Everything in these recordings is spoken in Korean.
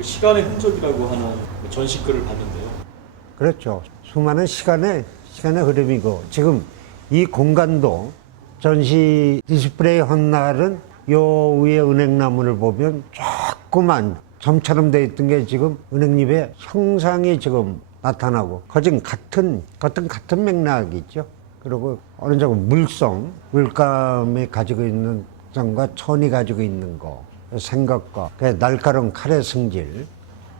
그 시간의 흔적이라고 하는 전시글을 봤는데요. 그렇죠. 수많은 시간의 흐름이고, 지금 이 공간도 전시 디스플레이 한 날은 요 위에 은행나무를 보면 조그만 점처럼 되어 있던 게 지금 은행잎의 형상이 지금 나타나고, 거진 같은 맥락이죠. 그리고 어느 정도 물감이 가지고 있는 점과 천이 가지고 있는 거, 생각과 그 날카로운 칼의 승질,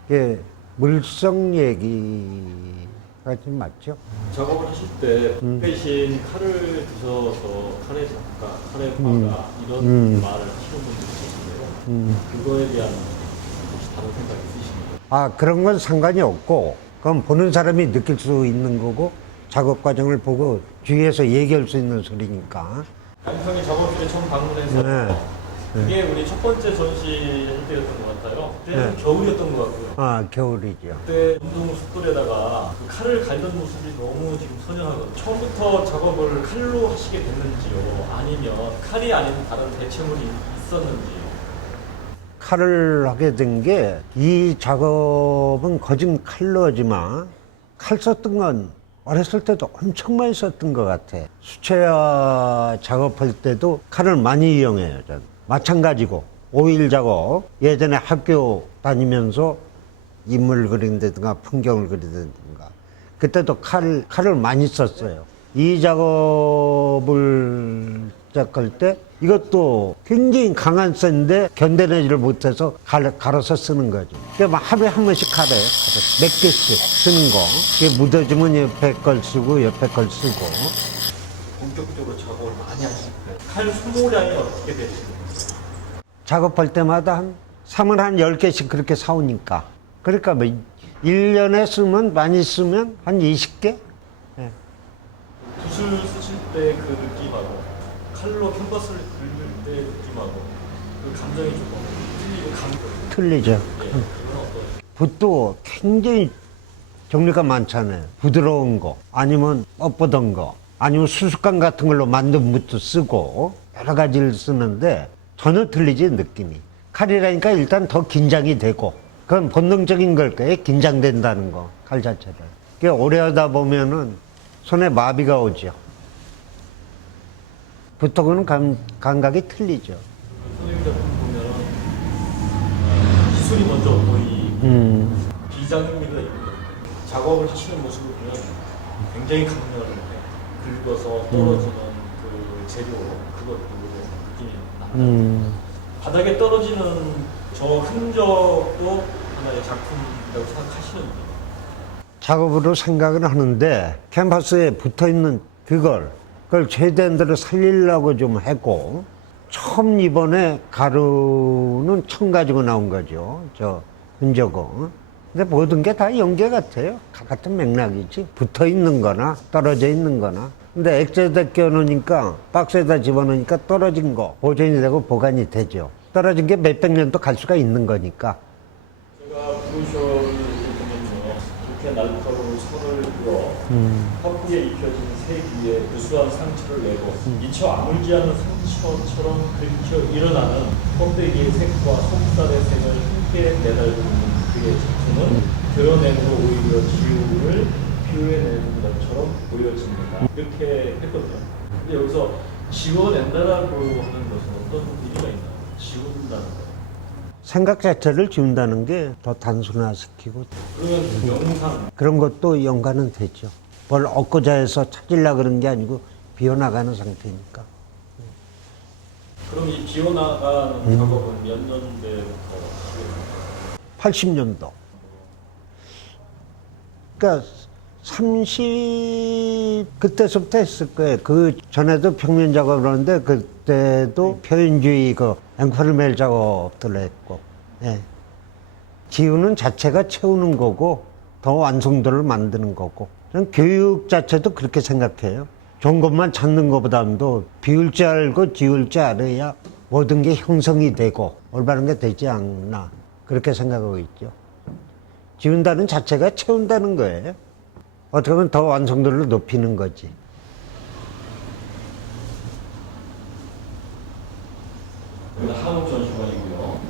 그 물성 얘기가 좀 맞죠. 작업을 하실 때 대신 칼을 드셔서 칼의 작가, 칼의 화가 이런 말을 하시는 분들이 계신데요. 그거에 대한 혹시 다른 생각 있으신가요? 아, 그런 건 상관이 없고, 그건 보는 사람이 느낄 수 있는 거고, 작업 과정을 보고 주위에서 얘기할 수 있는 소리니까. 양성이 작업실에 처음 방문해서 네. 그게 우리 첫 번째 전시할 때였던 것 같아요. 그때는 네. 겨울이었던 것 같고요. 아, 겨울이죠. 그때 운동 숫돌에다가 그 칼을 갈던 모습이 너무 지금 선명하거든요. 처음부터 작업을 칼로 하시게 됐는지요? 아니면 칼이 아닌 다른 대체물이 있었는지요? 칼을 하게 된 게, 이 작업은 거진 칼로 하지만, 칼 썼던 건 어렸을 때도 엄청 많이 썼던 것 같아. 수채화 작업할 때도 칼을 많이 이용해요, 저는. 마찬가지고, 오일 작업, 예전에 학교 다니면서 인물 그린다든가 풍경을 그린다든가, 그때도 칼을 많이 썼어요. 이 작업을 시작할 때 이것도 굉장히 강한 쇠인데 견뎌내지를 못해서 갈아서 쓰는 거죠. 그러니까 하루에 한 번씩 몇 개씩 쓰는 거. 그게 묻어지면 옆에 걸 쓰고 옆에 걸 쓰고. 본격적으로 작업을 많이 하실 때 칼 소모량이 어떻게 되시나요? 작업할 때마다 삼을 한 10개씩 그렇게 사오니까. 그러니까 뭐 1년에 많이 쓰면 한 20개? 네. 붓을 쓰실 때 그 느낌하고 칼로 캔버스를 긁을 때 느낌하고 그 감정이 조금 틀리죠. 그건 어떤 붓도 굉장히 종류가 많잖아요. 부드러운 거, 아니면 뻣뻣한 거, 아니면 수수깡 같은 걸로 만든 붓도 쓰고 여러 가지를 쓰는데 전혀 틀리지, 느낌이. 칼이라니까 일단 더 긴장이 되고, 그건 본능적인 걸 거예요. 긴장된다는 거, 칼 자체를. 그게 오래 하다 보면은 손에 마비가 오죠. 붓하고는 감각이 틀리죠. 선생님 작품 보면 기술이 먼저 보이고 비장미가 있거든요. 작업을 하시는 모습을 보면 굉장히 강렬한데 긁어서 떨어지는 그 재료 그것도 느낌이 나요. 바닥에 떨어지는 저 흔적도 하나의 작품이라고 생각하시는지. 작업으로 생각을 하는데 캔버스에 붙어있는 그걸 최대한 대로 살리려고 좀 했고, 처음 이번에 가루는 천 가지고 나온 거죠, 저 흔적은. 근데 모든 게 다 연계 같아요. 같은 맥락이지. 붙어 있는 거나 떨어져 있는 거나. 근데 액자에다 껴놓으니까, 박스에다 집어넣으니까 떨어진 거 보존이 되고 보관이 되죠. 떨어진 게 몇백 년도 갈 수가 있는 거니까. 제가 브로셔를 보면요, 이렇게 날카로운 선을 그어 화pu에 입혀진 색 위에 무수한 상처를 내고 미처 아물지 않은 상처처럼 긁혀 일어나는 껍데기의 색과 속살의 색을 함께 내달고 있는 그의 작품은 드러내므로 오히려 지움을 표현하는 것처럼 보여집니다. 이렇게 했거든요. 근데 여기서 지워낸다라고 하는 것은 어떤 의미가 있나요? 지운다는 거. 생각 자체를 지운다는 게 더 단순화시키고, 그러면 영상 그런 것도 연관은 되죠. 뭘 얻고자 해서 찾으려고 그런 게 아니고 비어나가는 상태니까. 그럼 이 비워나가는 작업은 몇 년대부터 시작했나요? 80년도. 그러니까 그때서부터 했을 거예요. 그 전에도 평면 작업을 하는데, 그때도 표현주의 앵커르멜 작업들을 했고, 예. 지우는 자체가 채우는 거고, 더 완성도를 만드는 거고. 저는 교육 자체도 그렇게 생각해요. 좋은 것만 찾는 것보다도 비울 줄 알고 지울 줄 알아야 모든 게 형성이 되고 올바른 게 되지 않나, 그렇게 생각하고 있죠. 지운다는 자체가 채운다는 거예요. 어떻게 보면 더 완성도를 높이는 거지. 여기는 한옥 전시관이고요.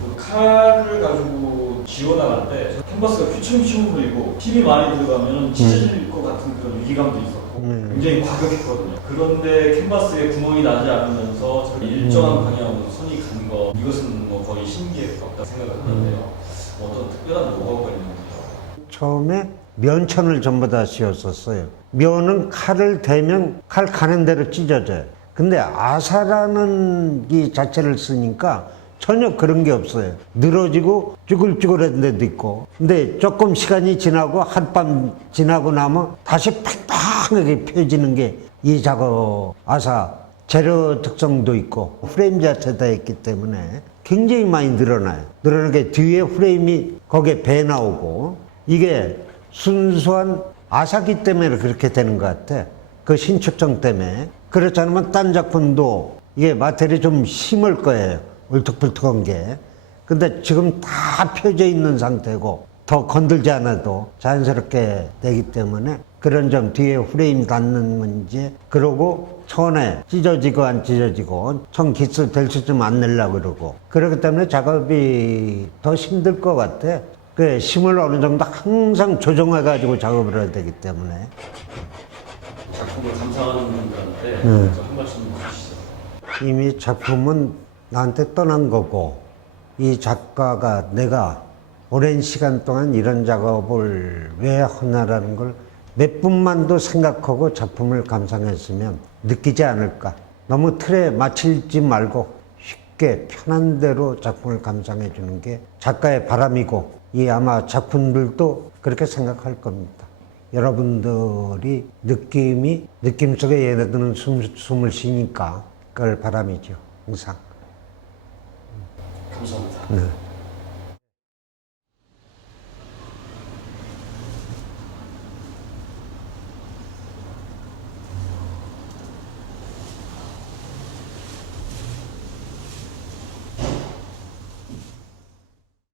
그 칼을 가지고 지워나갈 때 캔버스가 휘청휘청 거리고 힘이 많이 들어가면 찢어질 것 같은 그런 위기감도 있었고 굉장히 과격했거든요. 그런데 캔버스에 구멍이 나지 않으면서 저렇게 일정한 방향으로 손이 간 거, 이것은 뭐 거의 신기에 가깝다 생각을 하는데요. 어떤 특별한 노하우가 있는지요? 처음에 면천을 전부 다 씌웠었어요. 면은 칼을 대면 칼 가는 대로 찢어져요. 근데 아사라는 이 자체를 쓰니까 전혀 그런 게 없어요. 늘어지고 쭈글쭈글한 데도 있고. 근데 조금 시간이 지나고 하룻밤 지나고 나면 다시 팽팽하게 펴지는 게 이 작업 아사 재료 특성도 있고 프레임 자체다 있기 때문에 굉장히 많이 늘어나요. 늘어나게 뒤에 프레임이 거기에 배 나오고 이게 순수한 아사기 때문에 그렇게 되는 것 같아. 그 신축성 때문에. 그렇지 않으면 딴 작품도 이게 마테리얼이 좀 심을 거예요. 울퉁불퉁한 게. 근데 지금 다 펴져 있는 상태고 더 건들지 않아도 자연스럽게 되기 때문에 그런 점 뒤에 프레임 닿는 문제, 그러고 천에 찢어지고 안 찢어지고 천 기스 될 수좀 안 내려고 그러고 그렇기 때문에 작업이 더 힘들 것 같아. 그 힘을 어느 정도 항상 조정해 가지고 작업을 해야 되기 때문에. 작품을 감상하는 분들한테 한 말씀 해주시죠. 이미 작품은 나한테 떠난 거고 이 작가가 내가 오랜 시간 동안 이런 작업을 왜 하나라는 걸 몇 분만도 생각하고 작품을 감상했으면 느끼지 않을까. 너무 틀에 맞추지 말고 쉽게 편한 대로 작품을 감상해 주는 게 작가의 바람이고 이 아마 작품들도 그렇게 생각할 겁니다. 여러분들이 느낌 속에 얘네들은 숨을 쉬니까 그걸 바람이죠. 항상. 감사합니다. 네.